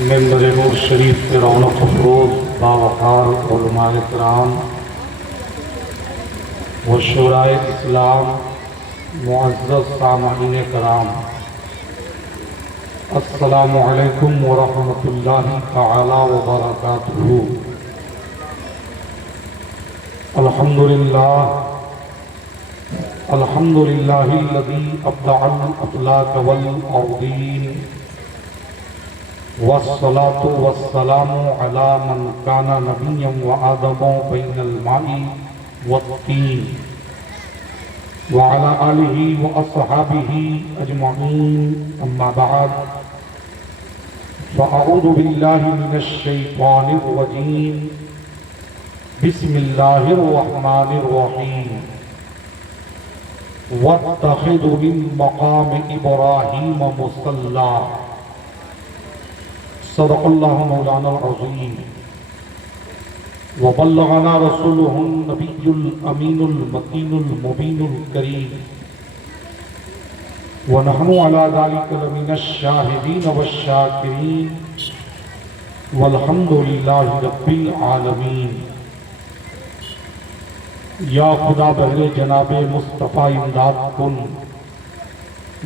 ممبر نور شریف کے رونق افروز باوقار علماء کرام و شورائے اسلام، معزز سامعین کرام، السلام علیکم ورحمۃ اللہ تعالی وبرکاتہ۔ الحمد للہ الذی ابدع الافلاک والارضین، والصلاة والسلام على من كان نبيا وآدم بين الماء والطين، وعلى آله وأصحابه أجمعين، أما بعد، فأعوذ بالله من الشيطان الرجيم، بسم الله الرحمن الرحيم، واتخذوا من مقام إبراهيم مصلى، صدق اللہ مولانا العظیم، وبلغنا رسوله النبی الامین المتین المبین الکریم، ونحن على ذلك لمن الشاہدین والشاکرین، والحمد للہ رب العالمین۔ یا خدا بہر جناب مصطفیٰ امداد کن،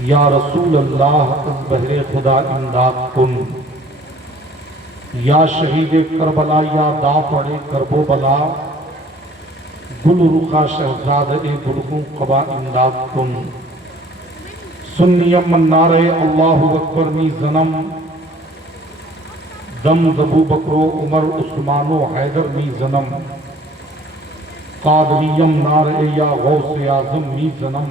یا رسول اللہ از بہر خدا امداد کن، یا شہید کربلا یا دافع کرب و بلا، گل رخا شہزاد گلگوں قبا امداد کن۔ سنیم منار اللہ اکبر می زنم، دم زبو بکر و عمر عثمان و حیدر می زنم، قادریم نار یا غوث اعظم می زنم،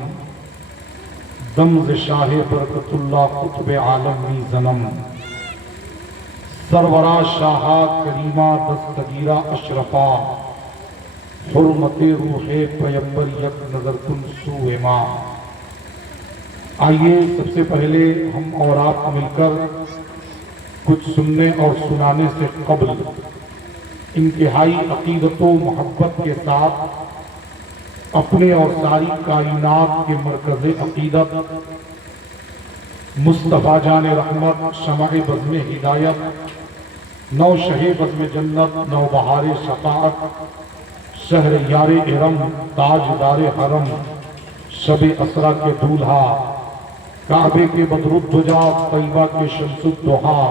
دم ز شاہ برکت اللہ قطب عالم می زنم، سرورا شاہا کریمہ دستگیرہ اشرفا، حرمت روح پیمبر یک نظر کن سوئے ماں۔ آئیے سب سے پہلے ہم اور آپ مل کر کچھ سننے اور سنانے سے قبل انتہائی عقیدت و محبت کے ساتھ اپنے اور ساری کائنات کے مرکز عقیدت مصطفیٰ جان رحمت، شمع بزم ہدایت، نو شہ بزم جنت، نو بہار شفاعت، شہر یار ارم، تاجدار حرم، شب اسرا کے دولہا، کعبے کے بدر الدجا، طیبہ کے شمس الضحا،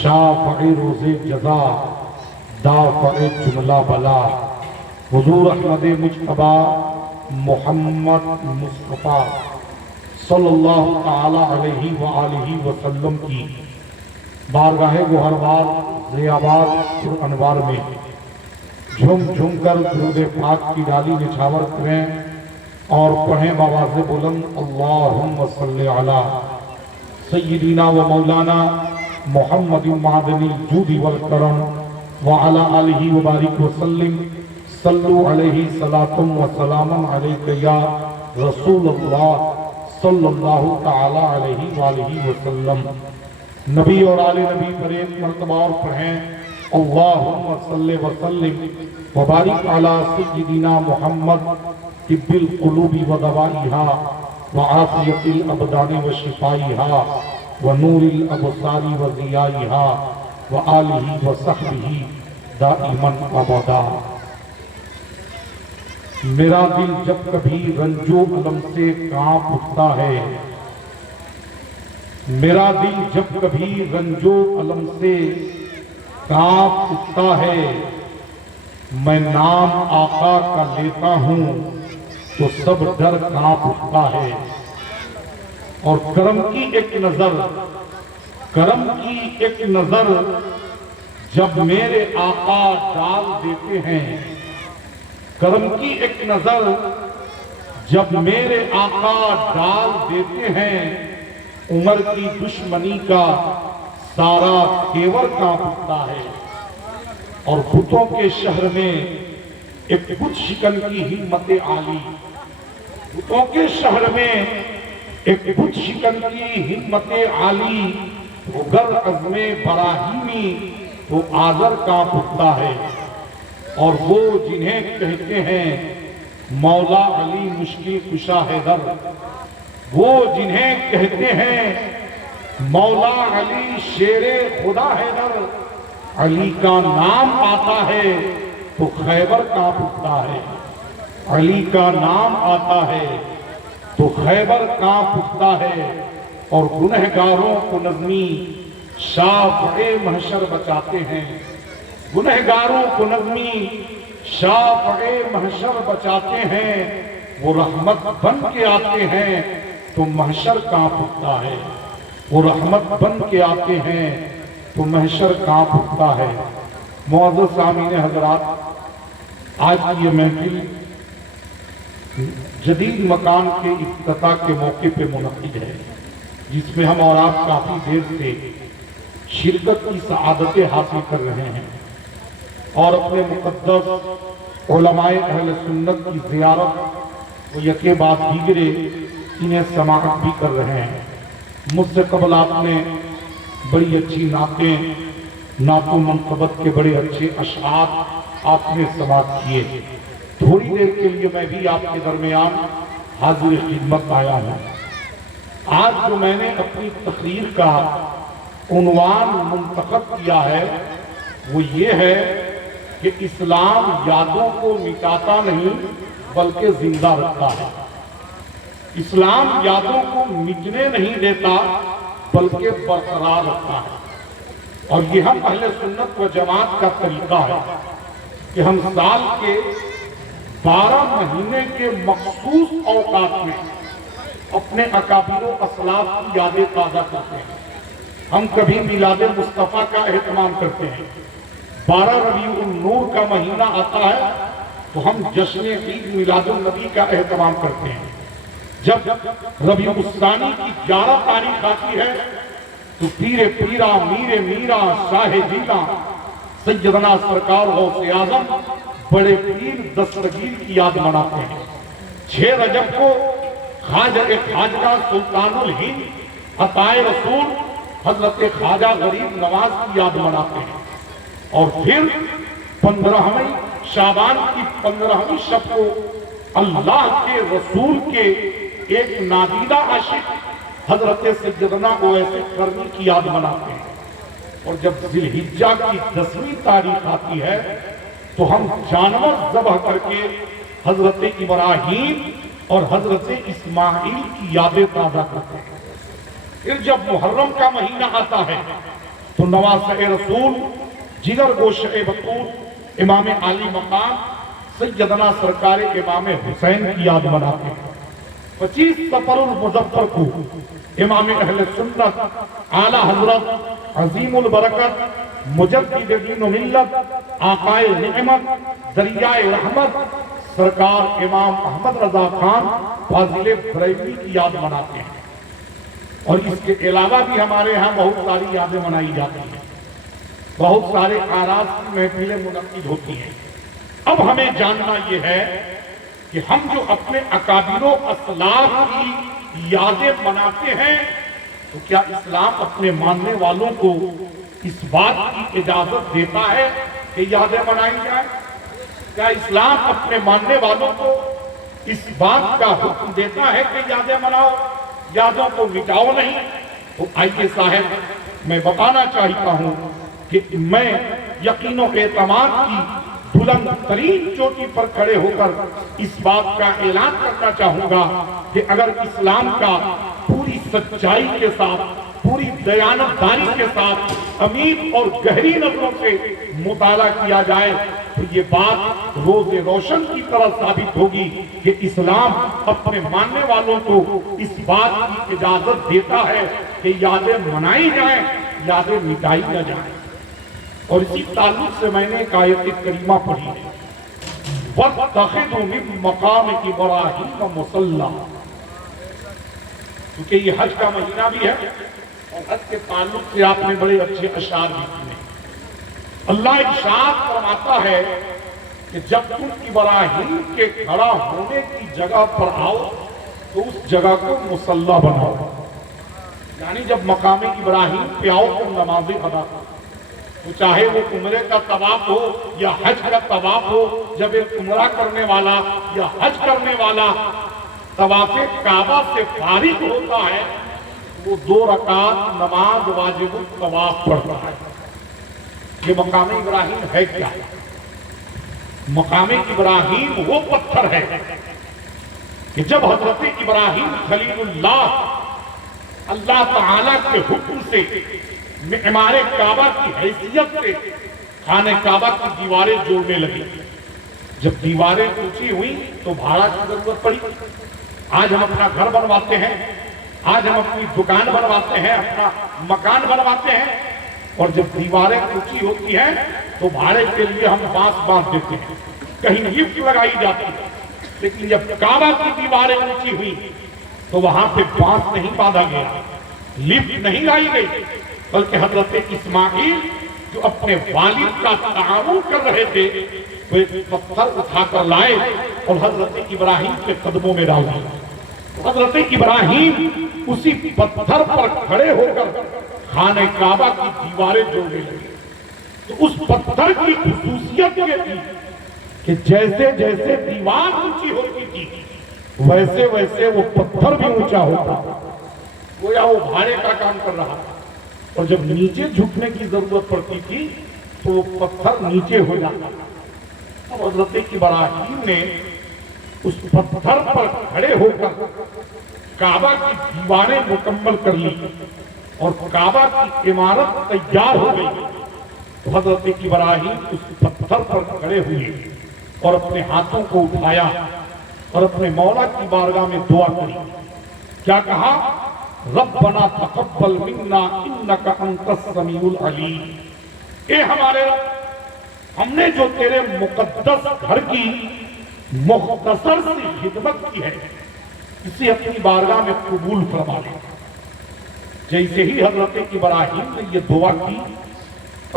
شافع روز جزا، دافع جملہ بلا، حضور احمد مجتبی محمد مصطفیٰ صلی اللہ تعالی علیہ وآلہ وسلم کی بارگاہ گوہروار ضیاباد پر انوار میں جھم جھم کر درود پاک کی ڈالی نچھاور کریں اور پڑھیں بآواز بلند، اللہم صلی علی سیدنا و مولانا محمد معدنی الجود والکرم وعلی آلہ وبارک وسلم، صلو علیہ صلاۃ و سلام علیک یا رسول اللہ صلی اللہ تعالی علیہ وآلہ وسلم۔ نبی اور آل نبی پر ایک مرتبہ اور پڑھیں، اللہم صلی وسلم وبارک علی سیدنا محمد طب القلوب و دوائیہا وعافیت الابدان و شفائیہا ونور الابصار و ضیائیہا وآلہ وصحبہ دائما ابدا۔ میرا دل جب کبھی رنج و الم سے کانپ اٹھتا ہے، میرا دل جب کبھی رنج و الم سے کانپ اٹھتا ہے، میں نام آقا کا لیتا ہوں تو سب ڈر کانپ اٹھتا ہے۔ اور کرم کی ایک نظر جب میرے آقا ڈال دیتے ہیں، کرم کی ایک نظر جب میرے آقا ڈال دیتے ہیں، عمر کی دشمنی کا سارا تیور کانپ اٹھتا ہے۔ اور بتوں کے شہر میں ایک بت شکن کی ہمت عالی، بتوں کے شہر میں ایک بت شکن کی ہمت عالی، وہ گر عزم براہیمی تو آذر کانپ اٹھتا ہے۔ اور وہ جنہیں کہتے ہیں مولا علی مشکل کشا حیدر، وہ جنہیں کہتے ہیں مولا علی شیر خدا حیدر، علی کا نام آتا ہے تو خیبر کانپ اٹھتا ہے، علی کا نام آتا ہے تو خیبر کانپ اٹھتا ہے، اور گنہگاروں کو نظمی شافع محشر بچاتے ہیں، گنہگاروں کو نظمی شافع محشر بچاتے ہیں، وہ رحمت بن کے آتے ہیں تو محشر کانپ اٹھتا ہے، وہ رحمت بن کے آتے ہیں تو محشر کانپ اٹھتا ہے۔ معزز سامعین حضرات، آج کی یہ محفل جدید مکان کے افتتاح کے موقع پہ منعقد ہے، جس میں ہم اور آپ کافی دیر سے شرکت کی سعادتیں حاصل کر رہے ہیں، اور اپنے مقدس علماء اہل سنت کی زیارت و یکے بعد دیگرے انہیں سماعت بھی کر رہے ہیں۔ مجھ سے قبل آپ نے بڑی اچھی نعتیں، نعت و منقبت کے بڑے اچھے اشعار آپ نے سماعت کیے۔ تھوڑی دیر کے لیے میں بھی آپ کے درمیان حاضر خدمت آیا ہوں۔ آج جو میں نے اپنی تقریر کا عنوان منتخب کیا ہے وہ یہ ہے کہ اسلام یادوں کو مٹاتا نہیں بلکہ زندہ رکھتا ہے۔ اسلام یادوں کو مٹنے نہیں دیتا بلکہ برقرار رکھتا ہے، اور یہ ہم اہل سنت و جماعت کا طریقہ ہے کہ ہم سال کے 12 مہینے کے مخصوص اوقات میں اپنے اکابر و اسلاف کی یادیں تازہ کرتے ہیں۔ ہم کبھی میلاد مصطفیٰ کا اہتمام کرتے ہیں، 12 ربیع النور کا مہینہ آتا ہے تو ہم جشن عید میلاد النبی کا اہتمام کرتے ہیں۔ جب ربیع الثانی کی 11 تاریخ آتی ہے تو پیر پیرا میر میرا شاہ جیلا سیدنا سرکار غوث اعظم بڑے پیر دستگیر کی یاد مناتے ہیں۔ 6 رجب کو خواجہ سلطان الہند عطائے رسول حضرت خواجہ غریب نواز کی یاد مناتے ہیں، اور پھر 15ویں شعبان کی 15ویں شب کو اللہ کے رسول کے ایک نادیدہ عاشق حضرت سیدنا اویس قرنی کی یاد مناتے ہیں، اور جب ذی الحجہ کی 10ویں تاریخ آتی ہے تو ہم جانور ذبح کر کے حضرت ابراہیم اور حضرت اسماعیل کی یادیں تازہ کرتے ہیں۔ پھر جب محرم کا مہینہ آتا ہے تو نواسہ رسول جگر گوشہ بطول امام عالی مقام سیدنا سرکار امام حسین کی یاد مناتے ہیں۔ 25 صفر المظفر کو امام اہل سنت اعلیٰ حضرت عظیم البرکت مجدد دین و ملت آقائے نعمت ذریعہ رحمت سرکار امام احمد رضا خان فاضل بریلوی کی یاد مناتے ہیں، اور اس کے علاوہ بھی ہمارے ہاں بہت ساری یادیں منائی جاتی ہیں، بہت سارے آراز کی محفلیں منعقد ہوتی ہیں۔ اب ہمیں جاننا یہ ہے کہ ہم جو اپنے اکابر و اسلاف کی یادیں مناتے ہیں تو کیا اسلام اپنے ماننے والوں کو اس بات کی اجازت دیتا ہے کہ یادیں منائی جائیں؟ کیا اسلام اپنے ماننے والوں کو اس بات کا حکم دیتا ہے کہ یادیں مناؤ، یادوں کو مٹاؤ نہیں؟ تو آئیے صاحب، میں بتانا چاہتا ہوں کہ میں یقین و اعتماد کی بلند ترین چوٹی پر کھڑے ہو کر اس بات کا اعلان کرنا چاہوں گا کہ اگر اسلام کا پوری سچائی کے ساتھ، پوری دیانتداری کے ساتھ امین اور گہری نظروں سے مطالعہ کیا جائے تو یہ بات روز روشن کی طرح ثابت ہوگی کہ اسلام اپنے ماننے والوں کو اس بات کی اجازت دیتا ہے کہ یادیں منائی جائیں، یادیں مٹائی نہ جائیں۔ اور اسی تعلق سے میں نے ایک آیت کریمہ پڑھی ہے، وَاتَّخِذُوا مِن مَقَامِ إِبْرَاهِيمَ مُصَلًّى، کیونکہ یہ حج کا مہینہ بھی ہے اور حج کے تعلق سے آپ نے بڑے اچھے اشعار بھی کیے۔ اللہ ارشاد فرماتا ہے کہ جب تم ابراہیم کے کھڑا ہونے کی جگہ پر آؤ تو اس جگہ کو مصلی بناؤ، یعنی جب مقام ابراہیم پہ آؤ تو نمازیں ادا کرو، تو چاہے وہ عمرے کا طواف ہو یا حج کا طواف ہو۔ جب ایک عمرہ کرنے والا یا حج کرنے والا طواف کعبہ سے فارغ ہوتا ہے وہ 2 رکعت نماز واجب الطواف پڑھتا ہے۔ یہ مقام ابراہیم ہے کیا؟ مقام ابراہیم وہ پتھر ہے کہ جب حضرت ابراہیم خلیل اللہ تعالیٰ کے حکم سے معمار کعبہ کی حیثیت سے خانہ کعبہ کی دیواریں جوڑنے لگی، جب دیواریں اونچی ہوئی تو بھاڑا کی ضرورت پڑی۔ آج ہم اپنا گھر بنواتے ہیں، آج ہم اپنی دکان بنواتے ہیں، اپنا مکان بنواتے ہیں، اور جب دیواریں اونچی ہوتی ہیں تو بھاڑے کے لیے ہم بانس باندھ دیتے ہیں، کہیں لفٹ لگائی جاتی ہے۔ لیکن جب کعبہ کی دیواریں اونچی ہوئی تو وہاں پہ بانس نہیں باندھا گیا، لفٹ نہیں لائی گئی، بلکہ حضرت اسماعیل جو اپنے والد کا تعاون کر رہے تھے وہ ایک پتھر اٹھا کر لائے اور حضرت ابراہیم کے قدموں میں ڈال دیا۔ حضرت ابراہیم اسی پتھر پر کھڑے ہو کر خانہ کعبہ کی دیواریں جوڑنے لگے۔ تو اس پتھر کی خصوصیت یہ تھی کہ جیسے جیسے دیوار اونچی ہوتی تھی ویسے ویسے وہ پتھر بھی اونچا ہوتا، گویا وہ بھاڑے کا کام کر رہا تھا، اور جب نیچے جھکنے کی ضرورت پڑتی تھی تو وہ پتھر نیچے ہو جاتا تھا۔ اب حضرت ابراہیم نے اس پتھر پر کھڑے ہو کر کعبہ کی دیواریں مکمل کر لی اور کعبہ کی عمارت تیار ہو گئی۔ تو حضرت ابراہیم اس پتھر پر کھڑے ہوئے اور اپنے ہاتھوں کو اٹھایا اور اپنے مولا کی بارگاہ میں دعا کری۔ کیا کہا؟ ربنا تقبل منا انک انت السمیع العلیم۔ اے ہمارے رب، ہم نے جو تیرے مقدس گھر کی مختصر سی خدمت کی ہے اسے اپنی بارگاہ میں قبول فرما لے۔ جیسے ہی حضرت ابراہیم نے یہ دعا کی،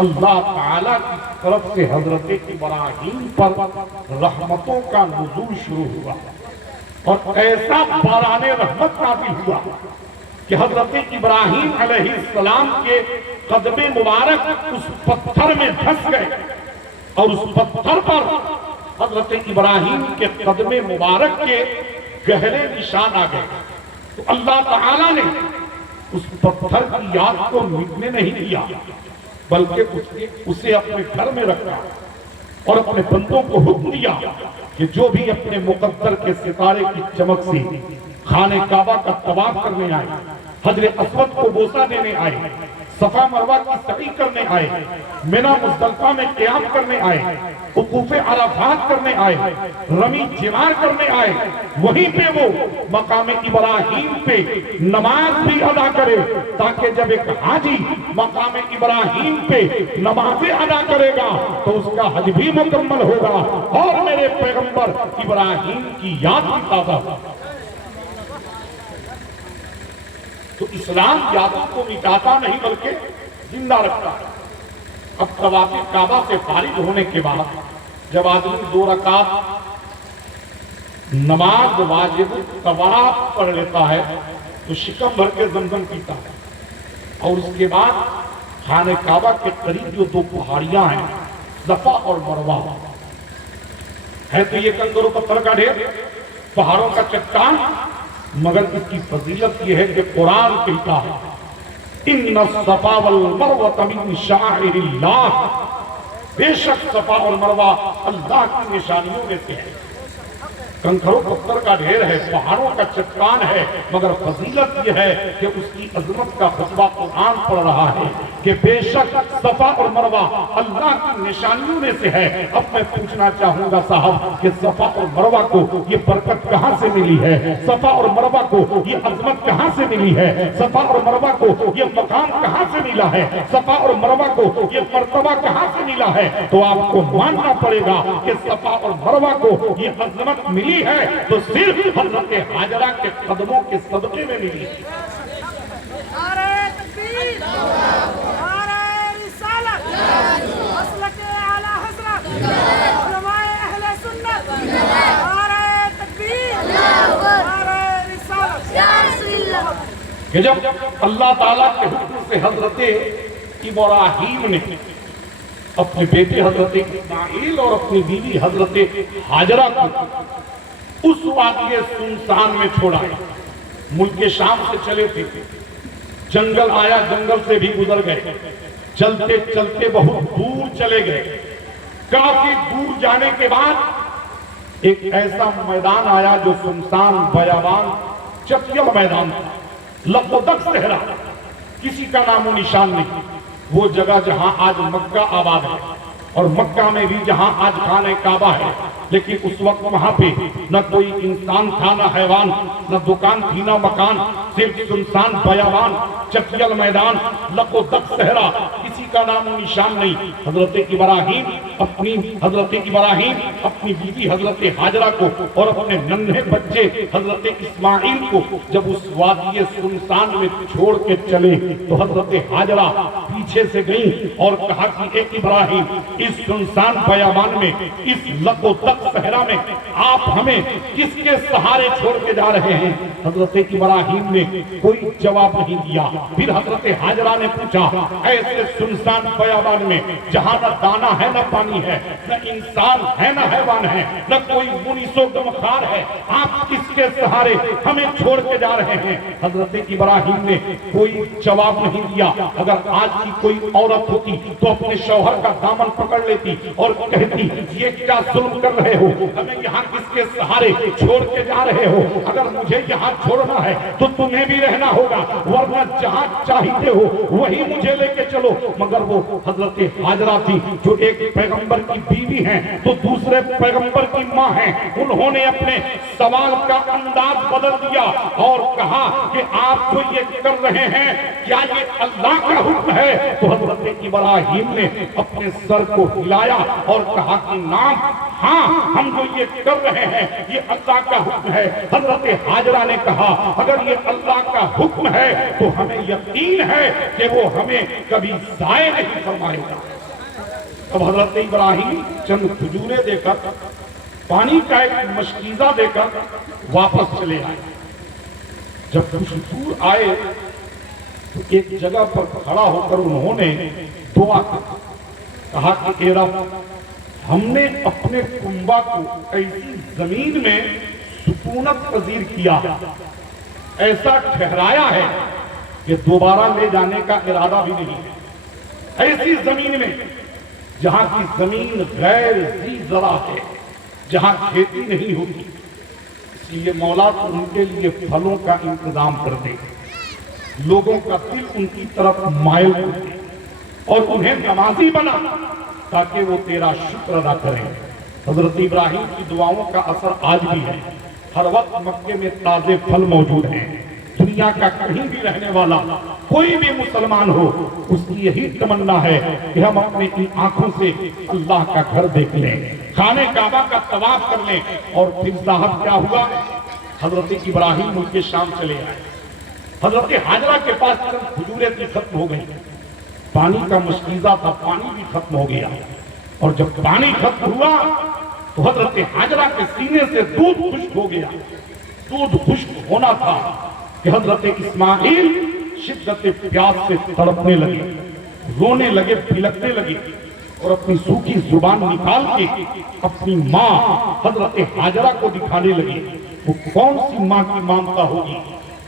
اللہ تعالیٰ کی طرف سے حضرت ابراہیم پر رحمتوں کا نزول شروع ہوا اور ایسا باران رحمت نازل ہوا کہ حضرت ابراہیم علیہ السلام کے قدم مبارک اس پتھر میں دھس گئے اور اس پتھر پر حضرت ابراہیم کے قدم مبارک کے گہرے نشان آ گئے۔ تو اللہ تعالیٰ نے اس پتھر کی یاد کو مٹنے نہیں دیا، بلکہ اسے اپنے گھر میں رکھا اور اپنے بندوں کو حکم دیا کہ جو بھی اپنے مقدر کے ستارے کی چمک سے خانہ کعبہ کا طواف کرنے آئے، حجر اسود کو بوسہ دینے آئے، صفا مروہ کی سعی کرنے آئے، منی مزدلفہ میں قیام کرنے آئے، وقوف عرفات کرنے آئے، رمی جمار کرنے آئے، وہیں پہ وہ مقام ابراہیم پہ نماز بھی ادا کرے، تاکہ جب ایک حاجی مقام ابراہیم پہ نمازیں ادا کرے گا تو اس کا حج بھی مکمل ہوگا اور میرے پیغمبر ابراہیم کی یاد بھی تازہ ہوگا۔ تو اسلام یادوں کو مٹاتا نہیں بلکہ زندہ رکھتا ہے۔ اب طواف کعبہ سے فارغ ہونے کے بعد جب آدمی 2 رکعت نماز واجب طواف پڑھ لیتا ہے تو شکم بھر کے زمزم پیتا ہے، اور اس کے بعد خانہ کعبہ کے قریب جو 2 پہاڑیاں ہیں صفا اور مروہ ہے، تو یہ کنکر و پتھر کا ڈھیر، پہاڑوں کا چٹان، مگر اس کی فضیلت یہ ہے کہ قرآن کہتا ہے ان الصفا والمروہ من شعائر اللہ، بے شک صفا اور مروہ اللہ کی نشانیوں میں سے ہے۔ کنکروں پتھر کا ڈھیر ہے، پہاڑوں کا چٹان ہے، مگر فضیلت یہ ہے کہ اس کی عظمت کا خطبہ قرآن پڑھ رہا ہے کہ بے شک صفا اور مروہ اللہ کی نشانیوں میں سے ہے۔ اب میں پوچھنا چاہوں گا صاحب کہ صفا اور مروہ کو یہ برکت کہاں سے ملی ہے؟ صفا اور مروہ کو یہ عظمت کہاں سے ملی ہے؟ صفا اور مروہ کو یہ مقام کہاں سے ملا ہے؟ صفا اور مروہ کو یہ مرتبہ کہاں سے ملا ہے؟ تو آپ کو ماننا پڑے گا کہ صفا اور مروہ کو یہ عظمت ملی ہے تو صرف حضرت حاجرہ کے قدموں کے صدقے میں ملی ہے۔ نعرہ تکبیر، نعرہ رسالت، مسلک اعلی حضرت، علماء اہل سنت، نعرہ تکبیر، نعرہ رسالت۔ کہ جب اللہ تعالیٰ کے حکم سے حضرت ابراہیم نے اپنے بیٹے حضرت اسماعیل اور اپنی بیوی حضرت حاجرہ کو اس وادی سنسان میں چھوڑا، ملک شام سے چلے تھے، جنگل آیا، جنگل سے بھی گزر گئے، چلتے چلتے بہت دور چلے گئے۔ کافی دور جانے کے بعد ایک ایسا میدان آیا جو سنسان بیابان چپیل میدان تھا، لبودک صحرا، کسی کا نام و نشان نہیں۔ وہ جگہ جہاں آج مکہ آباد ہے، اور مکہ میں بھی جہاں آج خانہ کعبہ ہے، لیکن اس وقت وہاں پہ نہ کوئی انسان تھا، نہ حیوان، نہ دکان تھی، نہ مکان، صرف سنسان بیابان، چپیل میدان، لبودک صحرا، کسی کا نام و نشان نہیں۔ حضرت ابراہیم اپنی بیوی حضرت حاجرہ کو اور اپنے ننھے بچے حضرت اسماعیل کو جب اس وادی سنسان میں چھوڑ کے چلے تو حضرت حاجرہ پیچھے سے گئیں اور کہا کہ اے ابراہیم، اس سنسان بیابان میں، اس لبودک صحرا میں آپ ہمیں کس کے سہارے چھوڑ کے جا رہے ہیں؟ حضرت ابراہیم نے کوئی جواب نہیں دیا۔ پھر حضرت حاجرہ نے پوچھا، ایسے سنسان بیابان میں جہاں نہ دانا ہے، نہ پانی ہے، نہ انسان ہے، نہ حیوان ہے، نہ کوئی منیس و غمخوار ہے، آپ کس کے سہارے ہمیں چھوڑ کے جا رہے ہیں؟ حضرت ابراہیم نے کوئی جواب نہیں دیا۔ اگر آج کی کوئی عورت ہوتی تو اپنے شوہر کا دامن پکڑ لیتی اور کہتی، یہ کیا ظلم کر رہے ہو، ہمیں یہاں کس کے سہارے چھوڑ کے جا رہے ہو؟ اگر مجھے یہاں چھوڑنا ہے تو تمہیں بھی رہنا ہوگا، ورنہ جہاں چاہتے ہو وہی مجھے لے کے چلو۔ مگر وہ حضرت حاجرہ تھی جو ایک پیغمبر کی بیوی ہیں تو دوسرے پیغمبر کی ماں ہیں، انہوں نے اپنے سوال کا انداز بدل دیا اور کہا کہ آپ جو یہ کر رہے ہیں کیا یہ اللہ کا حکم ہے؟ تو حضرت ابراہیم نے اپنے سر کو ہلایا اور کہا کہ نعم، ہاں، ہم جو یہ کر رہے ہیں یہ اللہ کا حکم ہے۔ حضرت حاجرہ نے کہا، اگر یہ اللہ کا حکم ہے تو ہمیں یقین ہے کہ وہ ہمیں کبھی ضائع نہیں فرمائے گا۔ اب حضرت ابراہیم چند کھجوریں دے کر، پانی کا ایک مشکیزہ دے کر واپس چلے آئے۔ جب کچھ دور آئے تو ایک جگہ پر کھڑا ہو کر انہوں نے دعا کی، کہا کہ اے رب، ہم نے اپنے کنبہ کو ایسی زمین میں سکونت پذیر کیا، ایسا ٹھہرایا ہے کہ دوبارہ لے جانے کا ارادہ بھی نہیں ہے۔ ایسی زمین میں جہاں کی زمین غیر ذی زرع ہے، جہاں کھیتی نہیں ہوتی، اس لیے مولا تو ان کے لیے پھلوں کا انتظام کر دے، لوگوں کا دل ان کی طرف مائل کر دے اور انہیں نمازی بنا تاکہ وہ تیرا شکر ادا کریں۔ حضرت ابراہیم کی دعاؤں کا اثر آج بھی ہے۔ ہر وقت مکے میں تازے پھل موجود ہیں۔ دنیا کا کہیں بھی رہنے والا کوئی بھی مسلمان ہو، اس کی یہی تمنا ہے کہ ہم اپنے ان آنکھوں سے اللہ کا گھر دیکھ لیں، خانہ کعبہ کا طواف کر لیں۔ اور پھر صاحب کیا ہوا؟ حضرت ابراہیم ملک شام چلے آئے۔ حضرت حاجرہ کے پاس چند کھجوریں تھی، ختم ہو گئی، پانی کا مشکیزہ تھا، پانی بھی ختم ہو گیا۔ اور جب پانی ختم ہوا تو حضرت حاجرہ کے سینے سے دودھ خشک ہو گیا۔ دودھ خشک ہونا تھا کہ حضرت اسماعیل شدت پیاس سے تڑپنے لگے، رونے لگے، بھلکنے لگے اور اپنی سوکھی زبان نکال کے اپنی ماں حضرت حاجرہ کو دکھانے لگے۔ وہ کون سی ماں کی ممتا ہوگی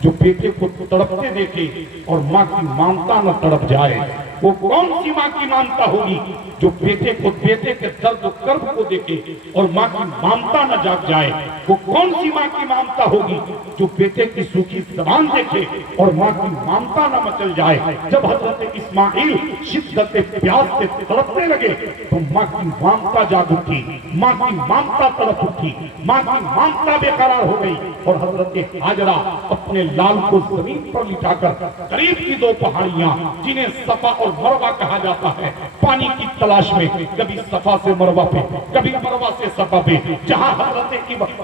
جو بیٹے کو تڑپتے دیکھے اور ماں کی ممتا نہ تڑپ جائے؟ وہ کون سی ماں کی ممتا ہوگی جو بیٹے کے درد و کرب کو دیکھے اور ماں کی ممتا نہ جاگ جائے؟ وہ کون سی ماں کی ممتا ہوگی جو بیٹے کی سوکھی زبان دیکھے اور ماں کی ممتا نہ مچل جائے؟ جب حضرت اسماعیل شدت پیاس سے تڑپنے لگے تو ماں کی ممتا جاگ اٹھی، ماں کی ممتا تڑپ اٹھی، ماں کی ممتا بے قرار ہو گئی اور حضرت حاجرہ اپنے لال کو زمین پر لٹا کر قریب کی دو پہاڑیاں جنہیں صفا اور مروہ کہا جاتا ہے، پانی کی تلاش میں کبھی صفا سے مروہ پہ، کبھی مروہ سے صفا پہ، جہاں حضرت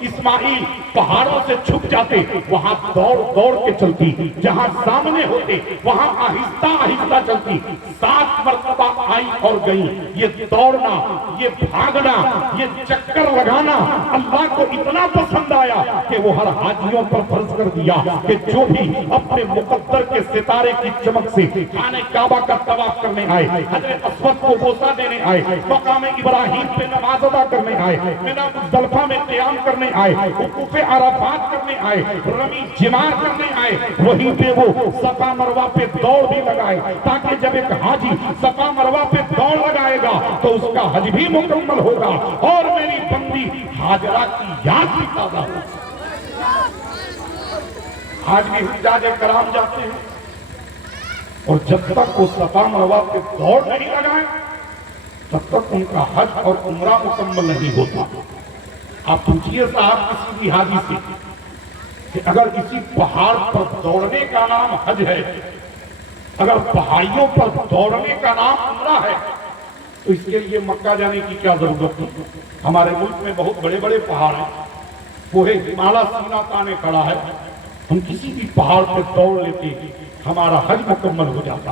اسماعیل پہاڑوں سے چھپ جاتے وہاں دوڑ دوڑ کے چلتی، جہاں سامنے ہوتے وہاں آہستہ آہستہ چلتی۔ 7 مرتبہ آئی آئی اور گئی. یہ دوڑنا، یہ بھاگنا، یہ چکر لگانا اللہ کو اتنا پسند آیا کہ وہ ہر حاجیوں پر فرض کر دیا کہ جو بھی اپنے مقدر کے ستارے کی چمک سے خانہ کعبہ کا طواف کرنے آئے، حجر اسود کو بوسہ دینے آئے، مقام ابراہیم پہ نماز ادا کرنے آئے، مینا مزدلفہ میں قیام کرنے آئے، وقوف عرفات کرنے آئے، رمی جمار کرنے آئے، وہیں پہ وہ صفا مروہ پہ دوڑ بھی لگائے، تاکہ جب ایک حاجی صفا مروہ پہ دوڑ لگائے گا تو اس کا حج بھی مکمل ہوگا اور میری بندی ہاجرہ کی یاد بھی تازہ ہوگی. آج بھی حجاج کرام جاتے ہیں اور جب تک وہ صفا مروہ پہ دوڑ نہیں لگائے تب تک ان کا حج اور عمرہ مکمل نہیں ہوتا. آپ پوچھئے صاحب کسی بھی حاجی سے کہ اگر کسی پہاڑ پر دوڑنے کا نام حج ہے، اگر پہاڑیوں پر دوڑنے کا نام عمرہ ہے، تو اس کے لیے مکہ جانے کی کیا ضرورت ہے؟ ہمارے ملک میں بہت بڑے بڑے پہاڑ ہیں، کوہ ہمالیہ سینہ تانے کھڑا ہے، ہم کسی بھی پہاڑ پہ دوڑ لیتے ہمارا حج مکمل ہو جاتا.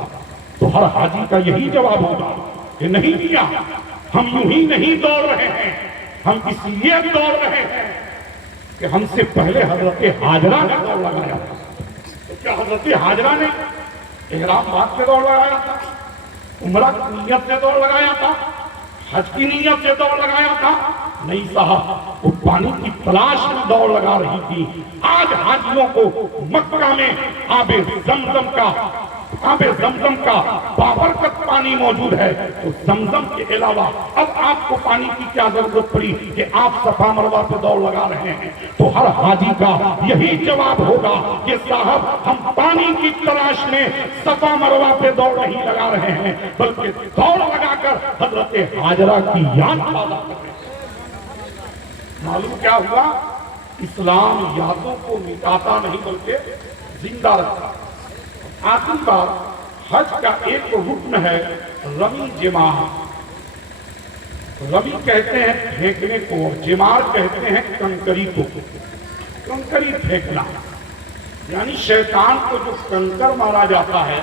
تو ہر حاجی کا یہی جواب ہوگا کہ نہیں میاں، ہم یوں ہی نہیں دوڑ رہے ہیں، ہم اس لیے دوڑ رہے ہیں کہ ہم سے پہلے حضرت حاجرہ نے دوڑ لگایا تھا. تو کیا حضرت حاجرہ نے احرام باندھ کے دوڑ لگایا تھا، عمرہ کی نیت سے دوڑ لگایا تھا، حج کی نیت سے دوڑ لگایا تھا؟ نہیں صاحب، وہ پانی کی تلاش میں دوڑ لگا رہی تھی. آج حاجیوں کو مکہ میں آب زمزم کا بابرکت پانی موجود ہے، تو زمزم کے علاوہ اب آپ کو پانی کی کیا ضرورت پڑی کہ آپ صفا مروہ پہ دوڑ لگا رہے ہیں؟ تو ہر حاجی کا یہی جواب ہوگا کہ صاحب ہم پانی کی تلاش میں صفا مروہ پہ دوڑ نہیں لگا رہے ہیں، بلکہ دوڑ لگا کر حضرت حاجرہ کی یاد تازہ کر رہے ہیں. معلوم کیا ہوا؟ اسلام یادوں کو مٹاتا نہیں بلکہ زندہ رکھتا. آخری بار حج کا ایک رکن ہے رمی جمار. رمی کہتے ہیں پھینکنے کو، جمار کہتے ہیں کنکری کو. کنکری پھینکنا یعنی شیطان کو جو کنکر مارا جاتا ہے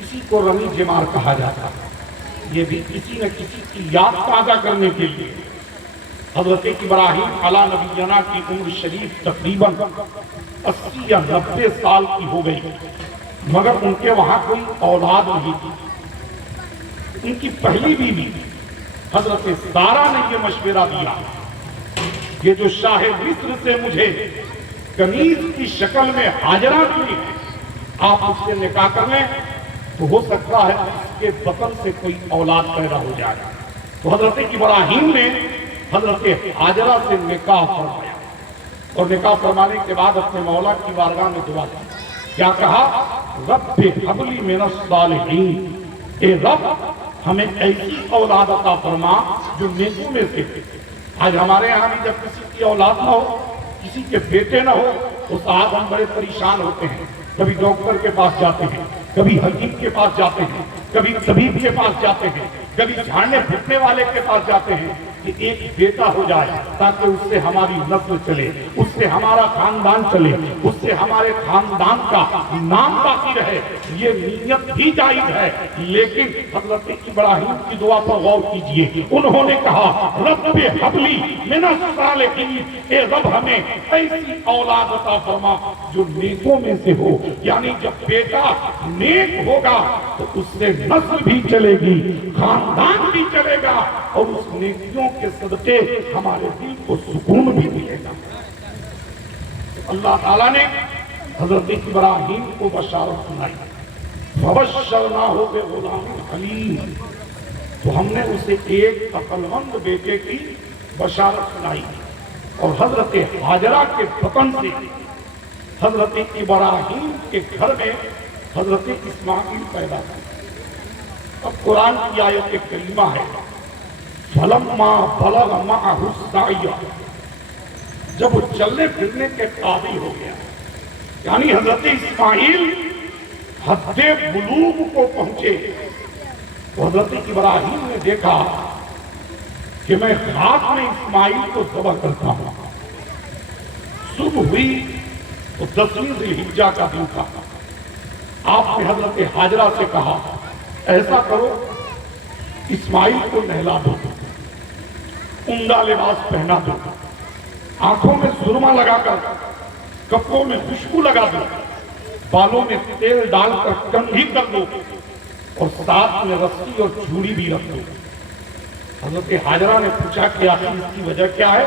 اسی کو رمی جمار کہا جاتا ہے. یہ بھی کسی نہ کسی کی یاد تازہ کرنے کے لیے. حضرت ابراہیم علیہ نبینا کی عمر شریف تقریباً 80 یا 90 سال کی ہو گئی، مگر ان کے وہاں کوئی اولاد نہیں تھی. ان کی پہلی بیوی حضرت سارہ نے یہ مشورہ دیا، یہ جو شاہ مصر سے مجھے کنیز کی شکل میں حاجرہ ملی ہے، آپ اس سے نکاح کر لیں تو ہو سکتا ہے اس کے بطن سے کوئی اولاد پیدا ہو جائے. تو حضرت ابراہیم نے حضرت حاجرہ سے نکاح فرمایا اور نکاح فرمانے کے بعد اپنے مولا کی بارگاہ میں دعا کی. کیا کہا؟ رب ہب لی من الصالحین، اے رب ہمیں ایسی اولاد عطا فرما جو نیکوں میں سے. آج ہمارے یہاں بھی جب کسی کی اولاد نہ ہو، کسی کے بیٹے نہ ہو، تو صاحب ہم بڑے پریشان ہوتے ہیں. کبھی ڈاکٹر کے پاس جاتے ہیں، کبھی حکیم کے پاس جاتے ہیں، کبھی طبیب کے پاس جاتے ہیں، کبھی جھاڑنے پھٹنے والے کے پاس جاتے ہیں کہ ایک بیٹا ہو جائے تاکہ اس سے ہماری نسل چلے، اس سے ہمارا خاندان چلے، اس سے ہمارے خاندان کا نام باقی رہے. یہ نیت بھی جائز ہے، لیکن حضرت ابراہیم کی دعا پر غور کیجئے. انہوں نے کہا رب ہب لی من الصالحین، اے رب ہمیں ایسی اولاد عطا فرما جو نیکوں میں سے ہو. یعنی جب بیٹا نیک ہوگا تو اس سے نسل بھی چلے گی، خاندان بھی چلے گا، اور اس نیکیوں کے صدقے ہمارے دل کو سکون بھی ملے گا. اللہ تعالیٰ نے حضرت ابراہیم کو بشارت سنائی، فبشرناہ بغلام حلیم. تو ہم نے اسے ایک عقلمند بیٹے کی بشارت سنائی اور حضرت حاجرہ کے بطن سے حضرت ابراہیم کے گھر میں حضرت اسماعیل پیدا ہوئے. اب قرآن کی آیت کریمہ ہے فَلَمَّا بَلَغَ مَعَهُ السَّعْيَ، جب وہ چلنے پھرنے کے قابل ہو گیا، یعنی حضرت اسماعیل حد بلوغ کو پہنچے، تو حضرت ابراہیم نے دیکھا کہ میں خاک میں اسماعیل کو ذبح کرتا ہوں. صبح ہوئی تو 10ویں ذی الحجہ کا دن تھا. آپ نے حضرت حاجرہ سے کہا ایسا کرو اسماعیل کو نہلا دو، عمدہ لباس پہنا دو، آنکھوں میں سرما لگا کر، کپڑوں میں خوشبو لگا دو، بالوں میں تیل ڈال کر کنگھی کر دو، اور ساتھ میں رسی اور چھری بھی رکھ دو۔ حضرت حاجرہ نے پوچھا کہ آخر اس کی وجہ کیا ہے؟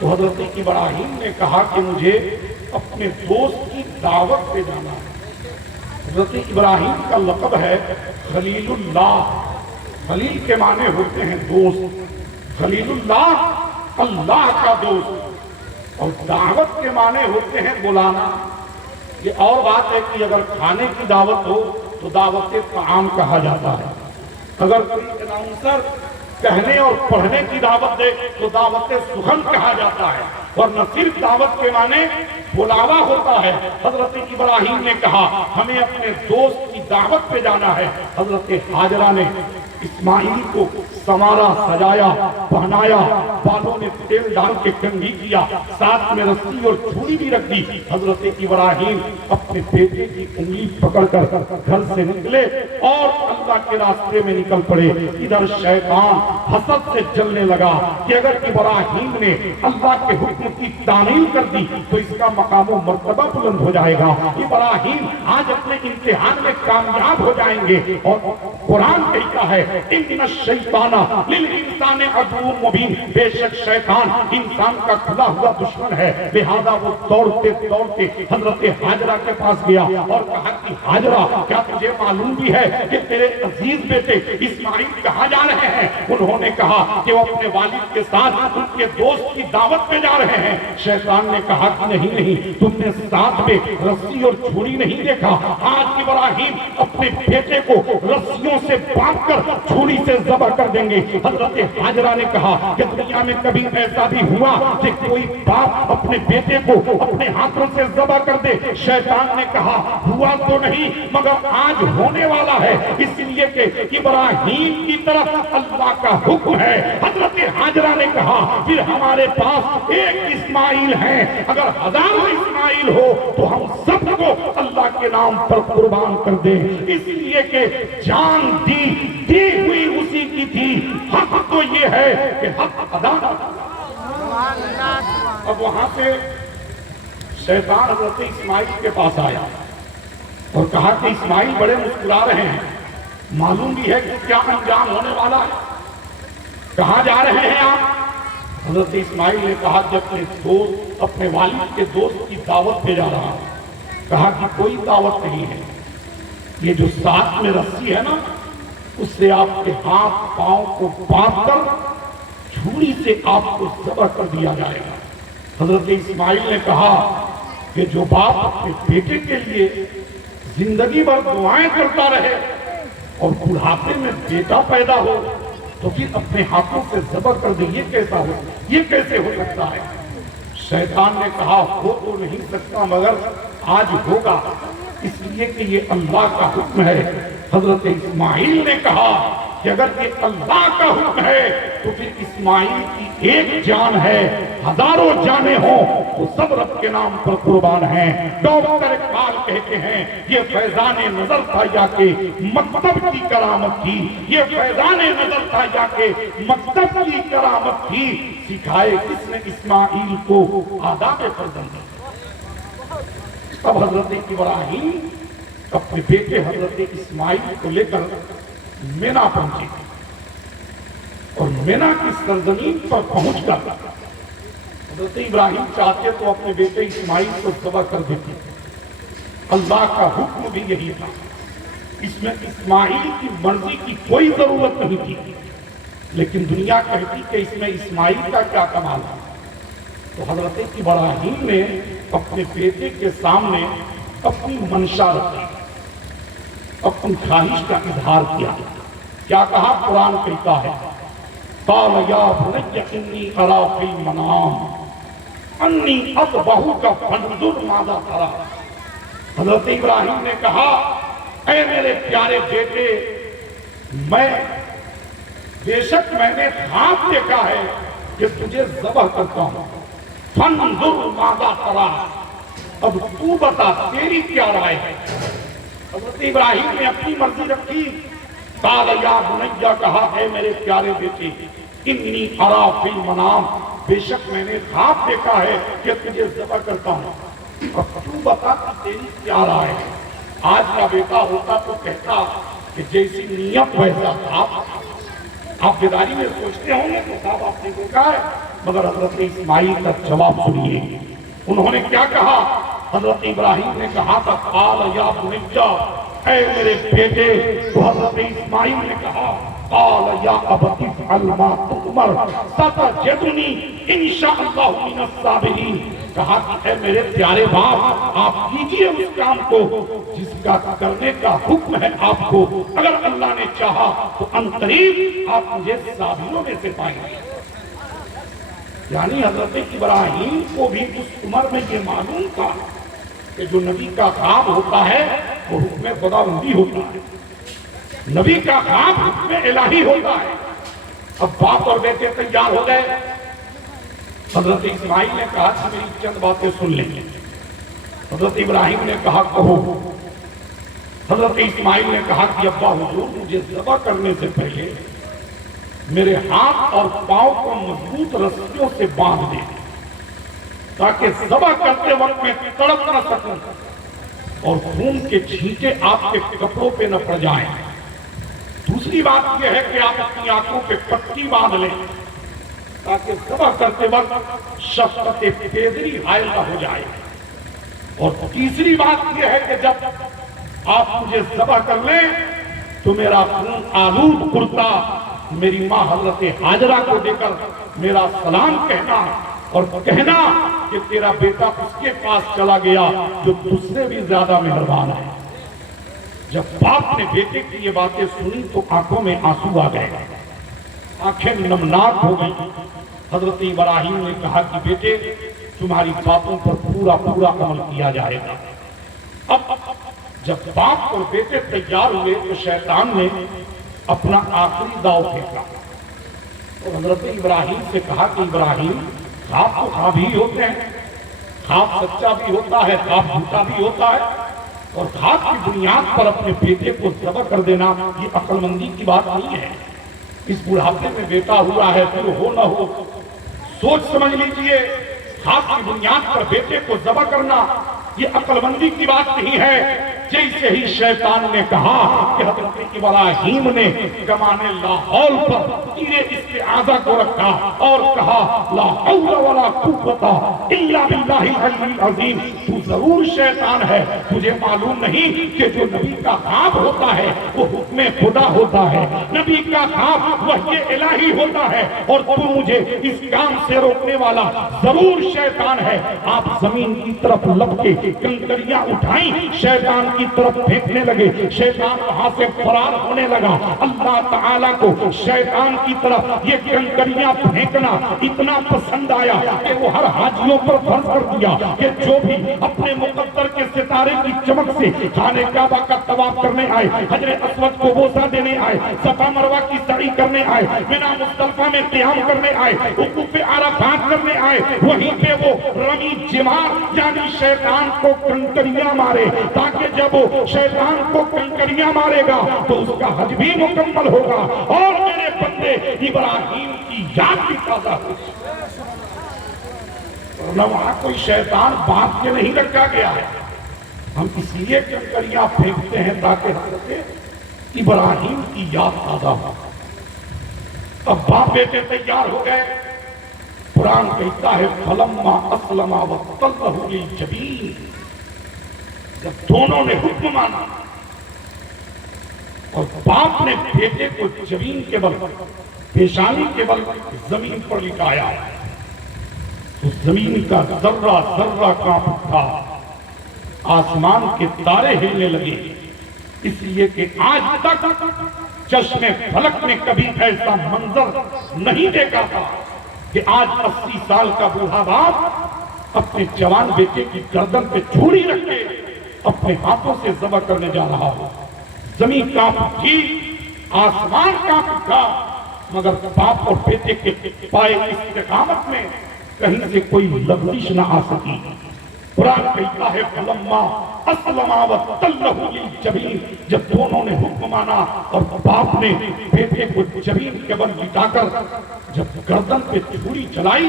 تو حضرت ابراہیم نے کہا کہ مجھے اپنے دوست کی دعوت پہ جانا ہے۔ حضرت ابراہیم کا لقب ہے خلیل اللہ، خلیل کے معنی ہوتے ہیں دوست، خلیل اللہ اللہ کا دوست، اور دعوت کے معنی ہوتے ہیں بلانا۔ یہ اور بات ہے کہ اگر کھانے کی دعوت ہو تو دعوت طعام کہا جاتا ہے، اگر کوئی اناؤنسر کہنے اور پڑھنے کی دعوت دے تو دعوت سخن کہا جاتا ہے، ورنہ صرف دعوت کے معنی بلاوا ہوتا ہے۔ حضرت ابراہیم نے کہا ہمیں اپنے دوست کی دعوت پہ جانا ہے۔ حضرت حاجرہ نے اسماعیل کو سنوارا، سجایا، پہنایا، بالوں میں تیل ڈال کے کنگھی کیا، ساتھ میں رسی اور چھری بھی رکھ دی۔ حضرت ابراہیم اپنے بیٹے کی انگلی پکڑ کر گھر سے نکلے اور اللہ کے راستے میں نکل پڑے۔ ادھر شیطان حسد سے جلنے لگا کہ اگر ابراہیم نے اللہ کے حکم کی تعمیل کر دی تو اس کا مقام و مرتبہ بلند ہو جائے گا، ابراہیم آج اپنے امتحان میں کامیاب ہو جائیں گے۔ اور قرآن کہتا ہے ان الشیطان للانسان عدو مبین، بے شک شیطان انسان کا کھلا ہوا دشمن ہے۔ لہذا وہ دوڑتے دوڑتے حضرت حاجرہ کے پاس گیا اور کہا کہ حاجرہ کیا تجھے معلوم بھی ہے کہ تیرے عزیز بیٹے اسماعیل کہاں جا رہے ہیں؟ انہوں نے کہا کہ وہ اپنے والد کے ساتھ ان کے دوست کی دعوت پہ جا رہے ہیں۔ شیطان نے کہا کہ نہیں، تم نے ساتھ میں رسی اور چھری نہیں دیکھا، آج ابراہیم اپنے بیٹے کو رسیوں سے باندھ کر چھری سے ذبح کر دیں گے۔ حضرت حاجرہ نے کہا کہ دنیا میں کبھی ایسا بھی ہوا کہ کوئی باپ اپنے بیٹے کو اپنے ہاتھوں سے ذبح کر دے؟ شیطان نے کہا ہوا تو نہیں مگر آج ہونے والا ہے، اس لیے کہ ابراہیم کی طرف اللہ کا حکم ہے۔ حضرت حاجرہ نے کہا پھر ہمارے پاس ایک اسماعیل ہے، اگر ہزاروں اسماعیل ہو تو ہم سب کو اللہ کے نام پر قربان کر دیں، اس لیے کہ جان دی ہوئی اسی کی تھی، حق تو یہ ہے کہ حق ادا۔ اب وہاں سے شیطان حضرت اسماعیل کے پاس آیا اور کہا کہ اسماعیل بڑے مسکرا رہے ہیں، معلوم بھی ہے کہ کیا انجام ہونے والا ہے، کہاں جا رہے ہیں آپ؟ حضرت اسماعیل نے کہا کہ اپنے والد کے دوست کی دعوت پہ جا رہا ہوں۔ کہا کہ کوئی دعوت نہیں ہے، یہ جو ساتھ میں رسی ہے نا اس سے آپ کے ہاتھ پاؤں کو باندھ کر چھری سے آپ کو ذبح کر دیا جائے گا۔ حضرت اسماعیل نے کہا کہ جو باپ اپنے بیٹے کے لیے زندگی بھر دعائیں کرتا رہے اور بڑھاپے میں بیٹا پیدا ہو تو پھر اپنے ہاتھوں سے ذبح کر دے، یہ کیسا ہو، یہ کیسے ہو سکتا ہے؟ شیطان نے کہا ہو تو نہیں سکتا مگر آج ہوگا، اس لیے کہ یہ اللہ کا حکم ہے۔ حضرت اسماعیل نے کہا کہ اگر یہ اللہ کا حکم ہے تو پھر اسماعیل کی ایک جان ہے، ہزاروں جانیں ہوں وہ سب رب کے نام پر قربان ہیں۔ ڈاکٹر اقبال کہتے ہیں یہ فیضان نظر تھا یا کہ مکتب کی کرامت تھی، یہ فیضان نظر تھا یا کہ مکتب کی کرامت تھی، سکھائے کس نے اسماعیل کو آداب فرزند۔ اب حضرت ابراہیم اپنے بیٹے حضرت اسماعیل کو لے کر مینا پہنچے اور مینا کی سرزمین پر پہنچ کر حضرت ابراہیم چاہتے تو اپنے بیٹے اسماعیل کو ذبح کر دیتے، اللہ کا حکم بھی یہی تھا، اس میں اسماعیل کی مرضی کی کوئی ضرورت نہیں تھی، لیکن دنیا کہتی کہ اس میں اسماعیل کا کیا کمال ہے۔ تو حضرت ابراہیم نے اپنے بیٹے کے سامنے اپنی منشا رکھی، اپنی خواہش کا اظہار کیا۔ کیا کہا؟ قرآن کہتا ہے قال یا بنی انی ارا فی المنام انی اذبحک فانظر ماذا تری۔ حضرت ابراہیم نے کہا اے میرے پیارے بیٹے، بے شک میں نے خواب دیکھا ہے کہ تجھے ذبح کرتا ہوں، فانظر ماذا تری، اب تو بتا تیری کیا رائے ہے۔ حضرت ابراہیم نے اپنی مرضی رکھی قال یا بنیا، کہا اے میرے پیارے بیٹے، انی ارا فی المنام، بے شک میں نے خواب دیکھا ہے کہ تجھے ذبح کرتا ہوں، اب تو بتا کہ تیری کیا رائے ہے؟ آج کا بیٹا ہوتا تو کہتا کہ جیسی نیت ویسا خواب۔ آپ بیداری میں سوچتے ہوں گے کہ صاحب آپ نے دیکھا ہے، مگر حضرت اسماعیل کا جواب سنیے، انہوں نے کیا کہا؟ حضرت ابراہیم نے کہا تھا قال یا بنیا، اے میرے بیٹے، تو حضرت اسماعیل نے کہا قال یا ابت افعل ما تؤمر ستجدنی انشاءاللہ من الصابرین، کہا کہ اے میرے پیارے باپ، آپ کیجئے اس کام کو جس کا کرنے کا حکم ہے آپ کو، اگر اللہ نے چاہا تو عنقریب آپ مجھے صابروں میں سے پائیں گے۔ یعنی حضرت ابراہیم کو بھی اس عمر میں یہ معلوم تھا کہ جو نبی کا خواب ہوتا ہے وہ حکم خداوندی ہوتا ہے، نبی کا خواب حکم الہی ہوتا ہے۔ اب باپ اور بیٹے تیار ہو گئے، حضرت اسماعیل نے کہا کہ میری چند باتیں سن لیں گے۔ حضرت ابراہیم نے کہا کہو۔ حضرت اسماعیل نے کہا کہ ابا حضور، مجھے ذبح کرنے سے پہلے میرے ہاتھ اور پاؤں کو مضبوط رسیوں سے باندھ دیں تاکہ ذبح کرتے وقت میں تڑپ نہ سکوں اور خون کے چھینٹے آپ کے کپڑوں پہ نہ پڑ جائیں۔ دوسری بات یہ ہے کہ آپ اپنی آنکھوں پہ پٹی باندھ لیں تاکہ ذبح کرتے وقت شفقت پیدری حائل نہ ہو جائے۔ اور تیسری بات یہ ہے کہ جب آپ مجھے ذبح کر لیں تو میرا خون آلود کرتا میری ماں حضرت حاجرہ کو دے کر میرا سلام کہنا اور کہنا کہ تیرا بیٹا اس کے پاس چلا گیا جو تجھ سے بھی زیادہ مہربان ہے۔ جب باپ نے بیٹے کی یہ باتیں سنی تو آنکھوں میں آنسو آ گئے، آنکھیں نمناک ہو گئی۔ حضرت ابراہیم نے کہا کہ بیٹے، تمہاری باتوں پر پورا عمل کیا جائے گا۔ اب جب باپ اور بیٹے تیار ہوئے تو شیطان نے اپنا آخری داؤ پھینکا اور حضرت ابراہیم سے کہا کہ ابراہیم، خواب تو خواب ہی ہوتے ہیں، خواب سچا بھی ہوتا ہے، خواب جھوٹا بھی ہوتا ہے، اور خواب کی بنیاد پر اپنے بیٹے کو ذبح کر دینا یہ عقل مندی کی بات نہیں ہے۔ اس بڑھاپے میں بیٹا ہوا ہے، پھر ہو نہ ہو، سوچ سمجھ لیجئے، خواب کی بنیاد پر بیٹے کو ذبح کرنا یہ عقل مندی کی بات نہیں ہے۔ جیسے ہی شیطان نے کہا کہ حضرت ابراہیم نے کمان لاحول پر تیر استعاذہ کو رکھا اور کہا لا حول ولا قوت الا باللہ العلی العظیم، تو ضرور شیطان ہے، تجھے معلوم نہیں کہ جو نبی کا خواب ہوتا ہے وہ حکم خدا ہوتا ہے، نبی کا خواب وحی الہی ہوتا ہے، اور تو مجھے اس کام سے روکنے والا ضرور شیطان ہے۔ آپ زمین کی طرف لپ کے کنکریاں اٹھائیں، شیطان کی طرف پھینکنے لگے، شیطان وہاں سے فرار ہونے لگا۔ اللہ تعالیٰ کو شیطان کی طرف یہ کنکریاں پھینکنا اتنا پسند آیا کہ وہ ہر حاجیوں پر فرض کر دیا کہ جو بھی اپنے مقدر کے ستارے کی چمک سے خانہ کعبہ کا طواف کرنے آئے، حجر اسود کو بوسہ دینے آئے، صفا مروہ کی سعی کرنے آئے، منا مزدلفہ میں قیام کرنے آئے، وقوف عرفات کرنے آئے، وہیں پہ وہ رمی جمار یعنی شیطان کو کنکریاں مارے، تاکہ جب وہ شیطان کو کنکریاں مارے گا تو اس کا حج بھی مکمل ہوگا اور میرے بندے ابراہیم کی یاد بھی تازہ ہوگی۔ ورنہ وہاں کوئی شیطان باپ کے نہیں رکھا گیا ہے، ہم اس لیے کنکریاں پھینکتے ہیں تاکہ حضرت ابراہیم کی یاد تازہ ہو۔ اب باپ بیٹے تیار ہو گئے، قرآن کہتا ہے فلما اسلم وتلہ للجبین، جب دونوں نے حکم مانا اور باپ نے بیٹے کو جبین کے بل پیشانی کے بل زمین پر لٹایا تو زمین کا ذرہ ذرہ کانپ اٹھا، آسمان کے تارے ہلنے لگے، اس لیے کہ آج تک چشم فلک نے کبھی ایسا منظر نہیں دیکھا تھا کہ آج 80 سال کا بوڑھا باپ اپنے جوان بیٹے کی گردن پہ چھری رکھ کے اپنے ہاتھوں سے ذبح کرنے جا رہا ہو۔ زمین کانپ اٹھی، آسمان کانپ اٹھا، مگر باپ اور بیٹے کے پائے استقامت میں کہیں سے کوئی لغزش نہ آ سکی۔ قرآن کہتا ہے فلما اسلما وتلہ للجبین، جب دونوں نے حکم مانا اور باپ نے بیٹے کو جبین کے بل لٹا کر جب گردن پہ چھری چلائی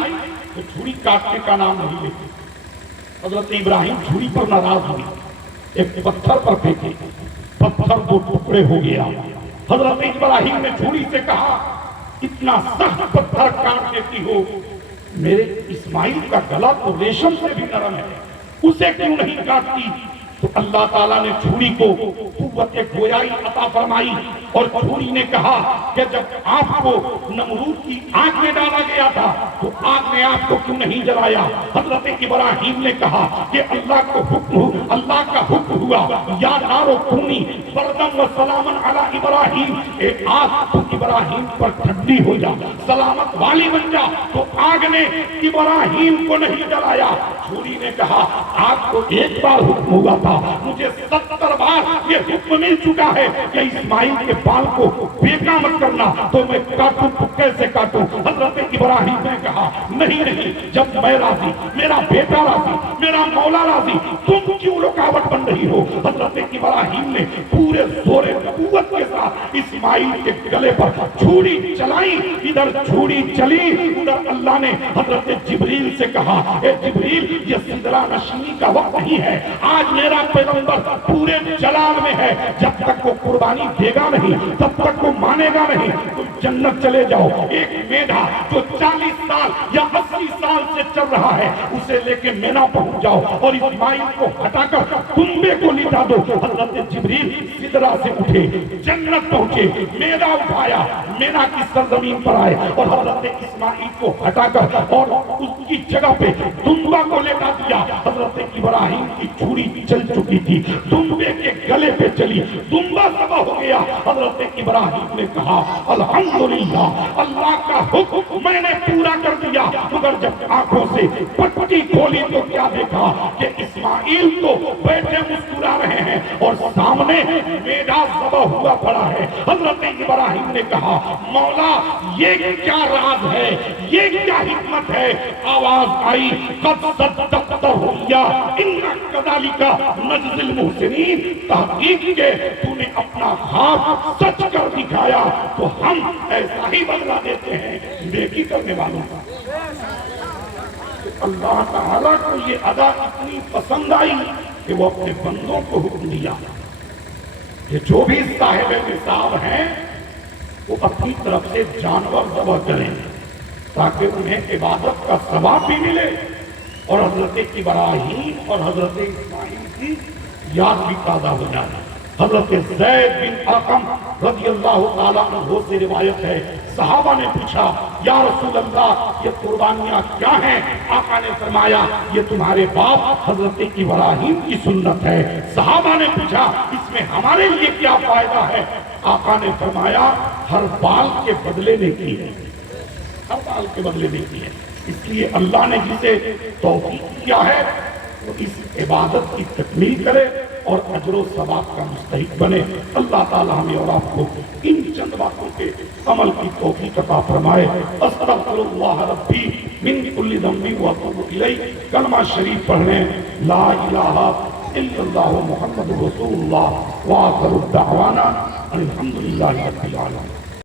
تو چھری کاٹنے کا نام نہیں لیتی۔ حضرت ابراہیم چھری پر ناراض ہوئی، ایک پتھر پر پھینکے، پتھر دو ٹکڑے ہو گیا۔ حضرت ابراہیم نے چھری سے کہا اتنا سخت پتھر کاٹ دیتی ہو، میرے اسماعیل کا گلا تو ریشم سے بھی نرم ہے، اسے کیوں نہیں کاٹتی؟ تو اللہ تعالیٰ نے چھری کو قوت گویائی عطا فرمائی اور چھری نے کہا کہ جب آپ کو نمرود کی آگ میں ڈالا گیا تھا تو آگ نے آپ کو کیوں نہیں جلایا؟ حضرت ابراہیم نے کہا کہ اللہ کا حکم ہوا یا نارو کونی بردم و سلامن علی ابراہیم، اے آگ تو ابراہیم پر ٹھنڈی ہو جا، سلامت والی بن جا۔ تو آگ نے ابراہیم کو نہیں جلایا۔ چھری نے کہا آگ کو ایک بار حکم ہوا تھا، مجھے 70 بار یہ حکم مل چکا ہے کہ اسماعیل کے بال کو بیکا مت کرنا، تو میں کاٹوں تو کیسے کاٹوں؟ حضرت ابراہیم نے کہا نہیں، جب میں راضی، میرا بیٹا راضی، میرا مولا راضی، تم کیوں رکاوٹ بن رہی ہو؟ حضرت ابراہیم نے پورے زور قوت کے ساتھ اسماعیل کے گلے پر چھری چلائی، ادھر چھری چلی، ادھر اللہ نے حضرت جبریل سے کہا اے جبریل یہ سدرہ نشینی کا وقت نہیں ہے، آج میرا پیغمبر پورے جلال میں ہے، جب تک وہ قربانی دے گا نہیں تب تک وہ مانے گا نہیں، تم جنت چلے جاؤ۔ ایک میڈھا جو 40 سال یا 80 سال سے چل رہا ہے اسے لے کے مینا پہنچ جاؤ اور اسماعیل کو ہٹا کر دمبے کو لٹا دو۔ حضرت جبریل سدرہ سے اٹھے، جنت پہنچے، مینا اٹھایا، مینا کی سرزمین پر آئے اور حضرت اسماعیل کو ہٹا کر اور اس کی جگہ پہ دمبا کو لٹا دیا۔ حضرت ابراہیم کی چھری چل چکی تھی، دمبے کے گلے پہ چلی، دمبا ذبح ہو گیا۔ حضرت ابراہیم نے کہا الحمدللہ، اللہ کا حکم میں نے پورا کر دیا۔ مگر جب آنکھوں سے پٹی کھولی تو کیا دیکھا کہ اسماعیل تو بیٹھے مسکرا رہے ہیں اور سامنے میڈا ذبح ہوا پڑا ہے۔ حضرت ابراہیم نے کہا مولا یہ کیا راز ہے، یہ کیا حکمت ہے؟ آواز آئی قد صدقت الرؤیا انا کذالک نجزی المحسنین، تحقیق کے تو نے اپنا خواب سچ کر دکھایا تو ہم ایسا ہی بدلہ دیتے ہیں نیکی کرنے والوں کا۔ اللہ تعالیٰ کو یہ ادا اتنی پسند آئی کہ وہ اپنے بندوں کو حکم دیا کہ جو بھی صاحب نصاب ہیں وہ اپنی طرف سے جانور ذبح کریں تاکہ انہیں عبادت کا ثواب بھی ملے اور حضرت ابراہیم اور حضرت اسماعیل کی یاد بھی تازہ ہو جائے۔ حضرت زید بن ارقم رضی اللہ تعالیٰ عنہ سے روایت ہے، صحابہ نے پوچھا یا رسول اللہ یہ قربانیاں کیا ہیں؟ آقا نے فرمایا یہ تمہارے باپ حضرت ابراہیم کی سنت ہے۔ صحابہ نے پوچھا اس میں ہمارے لیے کیا فائدہ ہے؟ آقا نے فرمایا ہر بال کے بدلے نے کی ہے، ہر بال کے بدلے نے کی ہے۔ اس لیے اللہ نے جسے توفیق کیا ہے وہ اس عبادت کی تکمیل کرے اور اجر و ثواب کا مستحق بنے۔ اللہ تعالی ہمیں اور آپ کو ان چند باتوں کے عمل کی توفیق عطا فرمائے۔ استغفر اللہ ربی من کل ذنب واتوب الیہ، کلمہ شریف پڑھنے لا الہ الا اللہ محمد رسول اللہ، وآخر الدعوانا الحمدللہ رب العالمین۔